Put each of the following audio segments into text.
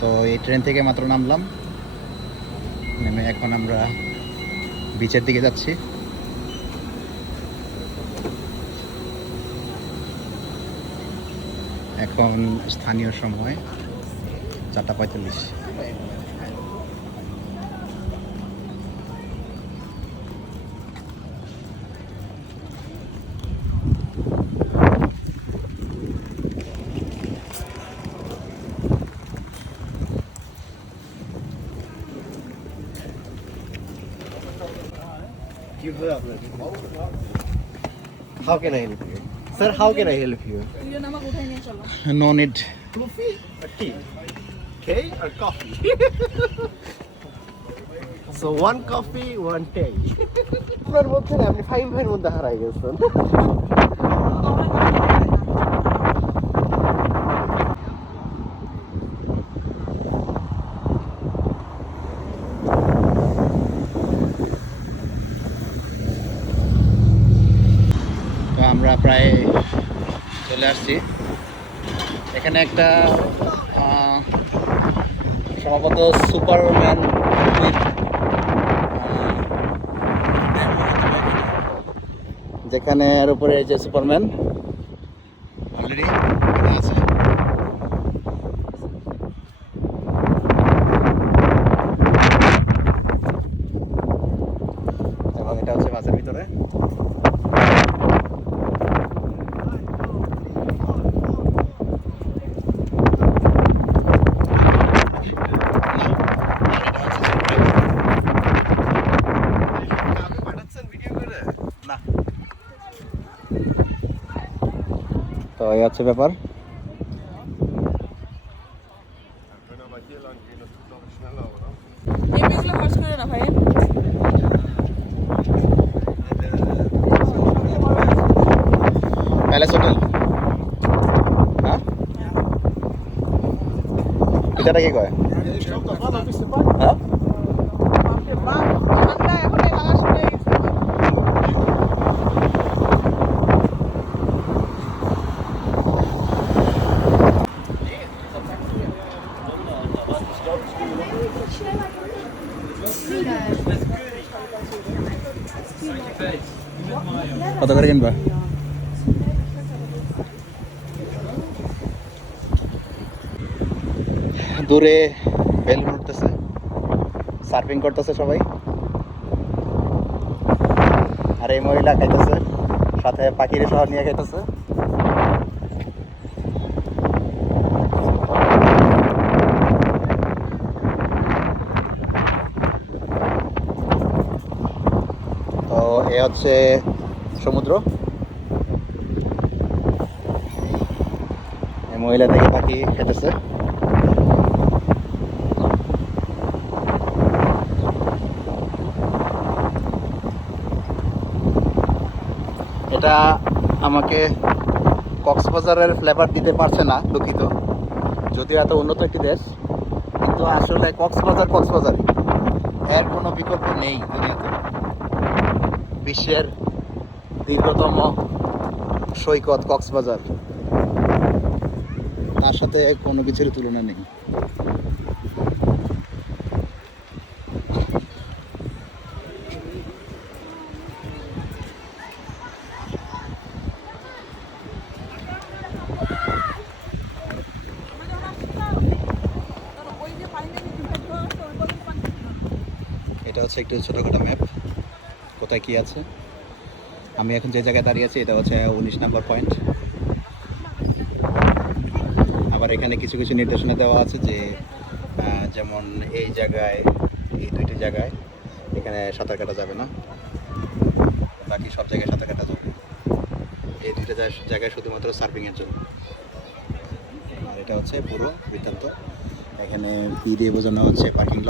তো এই ট্রেন থেকে মাত্র নামলাম, নেমে এখন আমরা বিচের দিকে যাচ্ছি। এখন স্থানীয় সময় 4:45। How can I help you? Sir, how can I help you? No need. Coffee or tea? Tea or coffee? So one coffee, one tea. আপনার মধ্যে না আপনি 5 ভাইয়ের মধ্যে হারাই গেছেন। তো আমরা প্রায় চলে আসছি। এখানে একটা সম্ভবত সুপারম্যান যেখানে এর উপরে যে সুপারম্যান অলরেডি আছে। এবং এটা হচ্ছে বাসের ভিতরে। তো এই হচ্ছে ব্যাপার। প্যালেস হোটেল, হ্যাঁ পিঠাটা কি কয়? হ্যাঁ কত করে কিনবা? দূরে বেলুন উঠতেছে, সার্ফিং করতেছে সবাই, আর এই মহিলা খাইতেছে, সাথে পাখির শহর নিয়ে খাইতেছে। তো এ হচ্ছে সমুদ্র। এই মহিলা থেকে পাখি খেতেছে। এটা আমাকে কক্সবাজারের ফ্লেভার দিতে পারছে না, দুঃখিত। যদিও এত উন্নত একটি দেশ, কিন্তু আসলে কক্সবাজার এর কোনো বিকল্প নেই দুনিয়াতে। বিশ্বের দীর্ঘতম সৈকত কক্সবাজার, তার সাথে কোনো কিছুর তুলনা নেই। এটা হচ্ছে একটু ছোটোখাটো ম্যাপ, কোথায় কি আছে। আমি এখন যে জায়গায় দাঁড়িয়ে আছি এটা হচ্ছে 19 নম্বর পয়েন্ট। আবার এখানে কিছু কিছু নির্দেশনা দেওয়া আছে যে যেমন এই জায়গায়, এই দুইটি জায়গায় এখানে সাঁতার কাটা যাবে না, বাকি সব জায়গায় সাঁতার কাটা যাবে। এই দুইটা জায়গায় শুধুমাত্র সার্ফিংয়ের জন্য। আর এটা হচ্ছে পুরো বৃত্তান্ত। এখানে পি দিয়ে বোঝানো হচ্ছে পার্কিং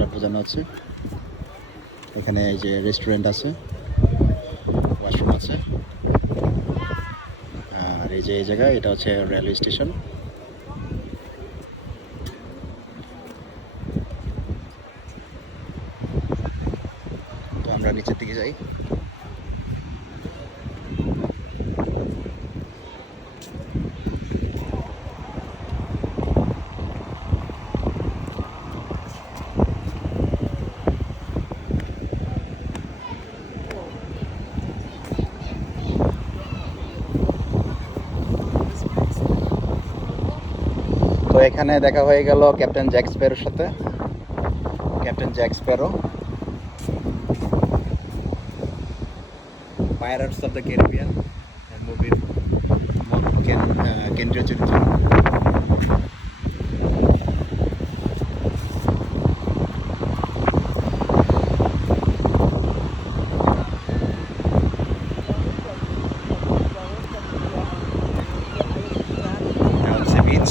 লট বোঝানো হচ্ছে। এখানে এই যে রেস্টুরেন্ট আছে, ওয়াশরুম আছে। আর এই যে এই জায়গায় এটা হচ্ছে রেলওয়ে স্টেশন। তো আমরা নিচের দিকে যাই। তো এখানে দেখা হয়ে গেল ক্যাপ্টেন জ্যাক স্প্যারোর সাথে। Captain Jack Sparrow pirates of the Caribbean মুভির কেন্দ্রীয় চরিত্র। বিচ,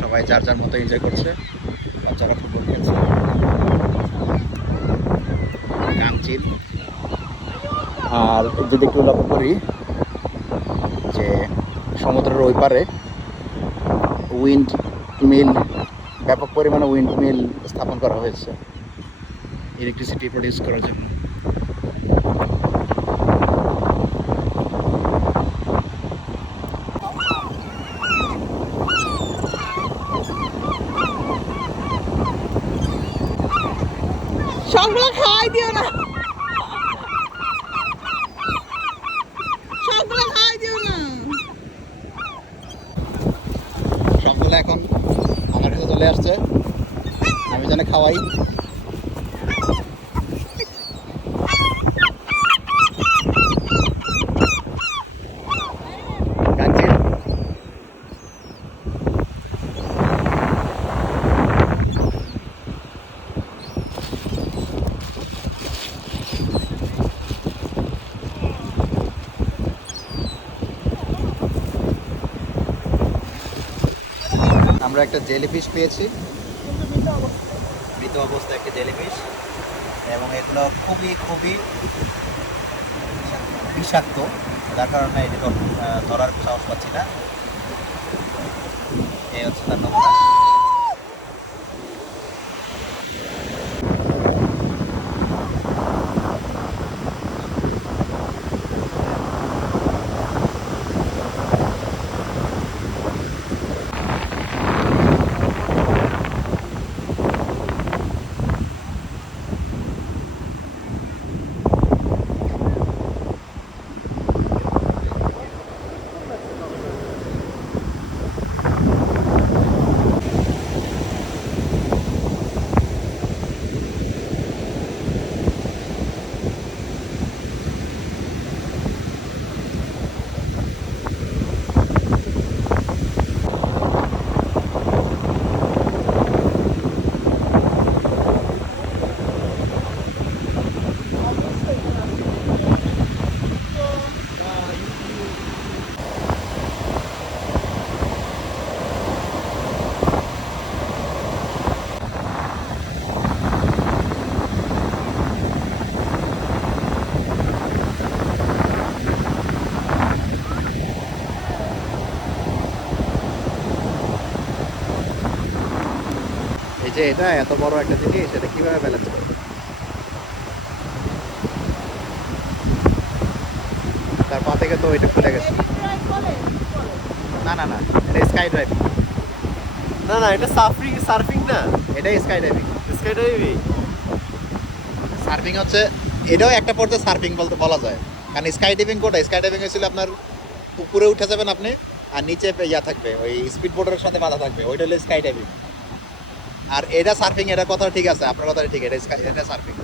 সবাই যার যার মতো এনজয় করছে। বাচ্চারা ফুটবল খেলছে, গান চিল। আর যদি একটু লক্ষ্য করি যে সমুদ্রের ওই পারে উইন্ড মিল, ব্যাপক পরিমাণে উইন্ড মিল স্থাপন করা হয়েছে ইলেকট্রিসিটি প্রডিউস করার জন্য। সবগুলো খাওয়াই দিও না, সবগুলো খাওয়াই দিও না। সবগুলো এখন আমার কাছে চলে আসছে, আমি যেন খাওয়াই। গানচিল। আমরা একটা জেলিফিশ পেয়েছি, মৃত অবস্থায় একটা জেলিফিশ, এবং এগুলো খুবই খুবই বিষাক্ত, যার কারণে এটি ধরার সাহস পাচ্ছি না। এই হচ্ছে তার নমুনা। এই যে এটা এত বড় একটা জিনিস, এটা কিভাবে ব্যালেন্স করবে? তার পা থেকে তো ওইটা খুলে গেছে। না না না, এটা স্কাই ড্রাইভিং। না না, এটা সার্ফিং, সার্ফিং না, এটাই sky driving. Sky driving. Surfing হচ্ছে, এটাও একটা পর্যায়ে সার্ফিং বলতে বলা যায়। কারণ স্কাই ডাইভিং কোটা, স্কাই ডাইভিং হয়েছিল আপনার উপরে উঠে যাবেন আপনি, আর নিচে ইয়া থাকবে, ওই স্পিড বোটের সাথে বাধা থাকবে, ওইটা হলো স্কাই ডাইভিং। আর এটা সার্ফিং, এটা কথা ঠিক আছে, আপনার কথা ঠিক, এটা এটা সার্ফিং।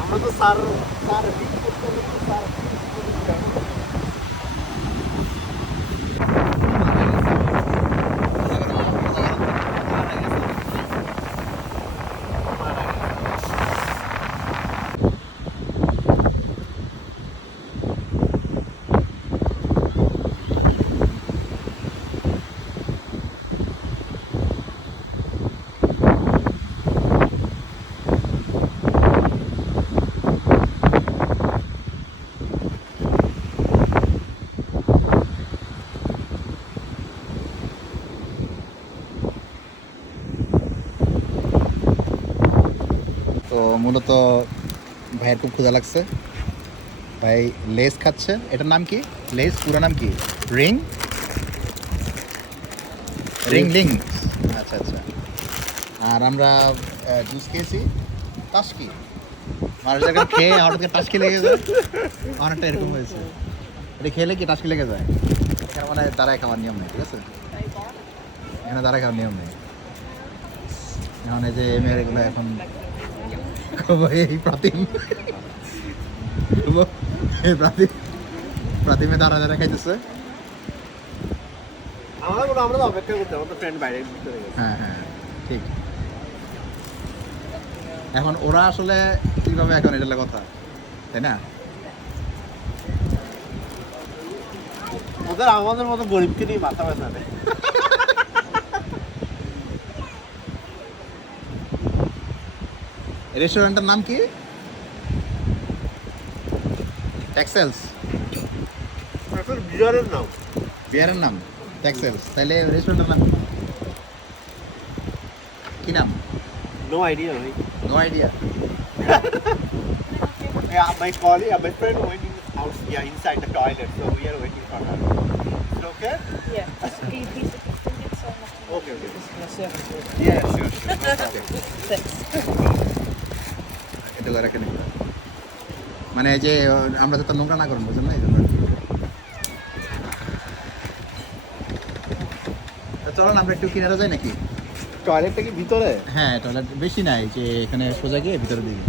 আমরা তো সার্ফিং করতে হবে, সার্ফিং। তো মূলত ভাইয়ের খুব ক্ষুধা লাগছে, ভাই লেস খাচ্ছে। এটার নাম কি? লেস পুরো নাম কি? Ring ring ling. আচ্ছা আচ্ছা। আর আমরা জুস খেয়েছি, তাস কি মানুষ যখন খেয়ে হঠাৎ করে টাচকি লেগে যায়, অনেকটা এরকম হয়েছে। এটা খেলে কি টাচকি লেগে যায়? এখানে মানে দাঁড়ায় খাওয়ার নিয়ম নেই, ঠিক আছে? এখানে দাঁড়ায় খাওয়ার নিয়ম নেই। এখন এই যে মেয়েগুলো এখন এই প্রাতিম এই প্রাতিমে দাঁড়া দাঁড়া খাইতেছে। আমরা তো অপেক্ষা করতে, আমাদের ফ্রেন্ড বাইরে ভিতরে গেছে। হ্যাঁ হ্যাঁ ঠিক। এখন ওরা আসলে কিভাবে এখন এটা কথা, তাই না? ওদের আমাদের মতো গরিবকে নিয়ে মাথা ব্যথা নেই। রেস্টুরেন্টের নাম কি? টেক্সেলস। এখন বিয়ারের নাম। বিয়ারের নাম টেক্সেলস, তাহলে রেস্টুরেন্টের নাম কি নাম? নো আইডিয়া ভাই। No idea. My colleague, my friend went out, inside the toilet, so we are waiting for her. Is it okay? Yeah, just give his ticket so much. Okay, okay. Okay. Yeah, sure, sure. No problem. Thanks. এটা করে রাখেন। মানে এই যে আমরা তো নোংরা না করবো, বুঝলেন না? এই জন্য চলো না আমরা একটু কিনারে যাই নাকি? টয়লেটটা কি ভিতরে? হ্যাঁ, টয়লেট বেশি নাই, যে এখানে সোজা গিয়ে ভিতরে দিবি।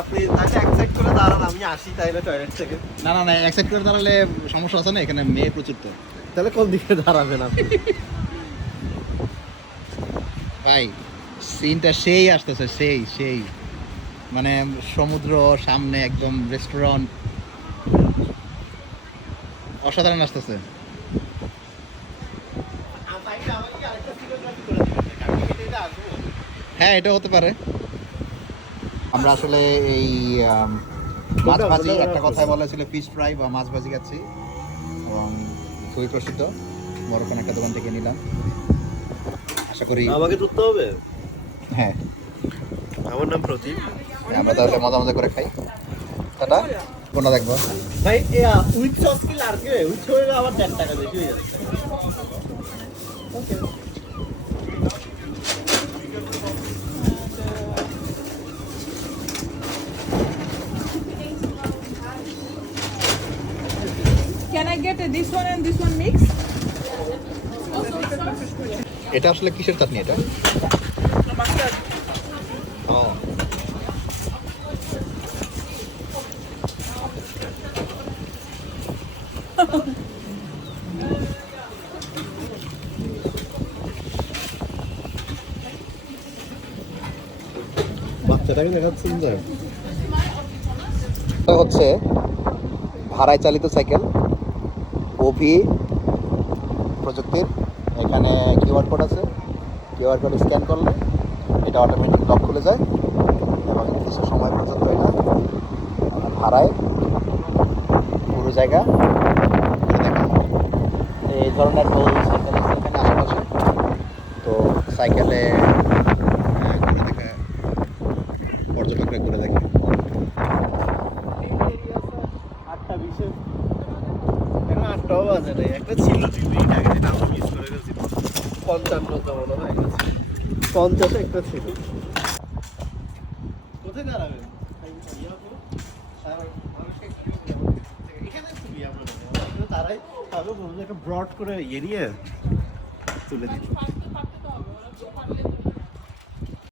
আপনি তাকে অ্যাকসেপ্ট করে দাঁড়ান, আমি আসি তাইলে টয়লেট থেকে। না না না, অ্যাকসেপ্ট করে দাঁড়ালে সমস্যা আছে না, এখানে মেয়ে প্রচুর তো। তাহলে কোন দিকে দাঁড়াবেন আপনি? ভাই সিনটা সেই আসতেছে, সেই সেই মানে সমুদ্র সামনে, একদম রেস্টুরেন্ট, অসাধারণ আসতেছে। হ্যাঁ, এটা হতে পারে। আমরা আসলে এই মাছ ভাজি, একটা কথায় বলা ছিল ফিশ ফ্রাই বা মাছ ভাজি খাচ্ছি, এবং খুবই প্রসিদ্ধ মরক্কোন একটা দোকান থেকে নিলাম। আশা করি আমাকে ধরতে হবে। হ্যাঁ, আমার নাম প্রদীপ। আমরা তাহলে মজা মজা করে খাই। টাটা। কোনটা দেখবো? ভাই উইথ সস কি লাগবে? উইথ হলে আবার 10 টাকা বেশি হয়ে যাচ্ছে। ওকে। Can I get this one and this one mixed? এটা আসলে কিসের চাটনি এটা? No mustard. ও, বাচ্চাটাকে দেখাচ্ছেন যে এটা হচ্ছে ভাড়ায় চালিত সাইকেল, ওভি প্রযুক্তির। এখানে কিউআর কোড আছে, কিউআর কোড স্ক্যান করলে এটা অটোমেটিক লক খুলে যায়, এবং নির্দিষ্ট সময় পর্যন্ত এটা ভাড়ায় পুরো জায়গা ঘুরে দেখা যায়। এই ধরনের টোল সাইকেল আছে এখানে আশেপাশে, তো সাইকেলে ঘুরে দেখা, পর্যটকরা ঘুরে দেখে। 8:20 এখন 8টাও বাজে নাই। একটা ছিল টিভি আগে, যেটা আমরা মিস করে গেছি। 55 মনে হয় গেছে। 50 একটা ছিল। কোথায় দাঁড়াবেন? এখানে খুবই আমরা তারাই ভাবে বলবো একটা ব্রড করে এরিয়া তুলে দিচ্ছি।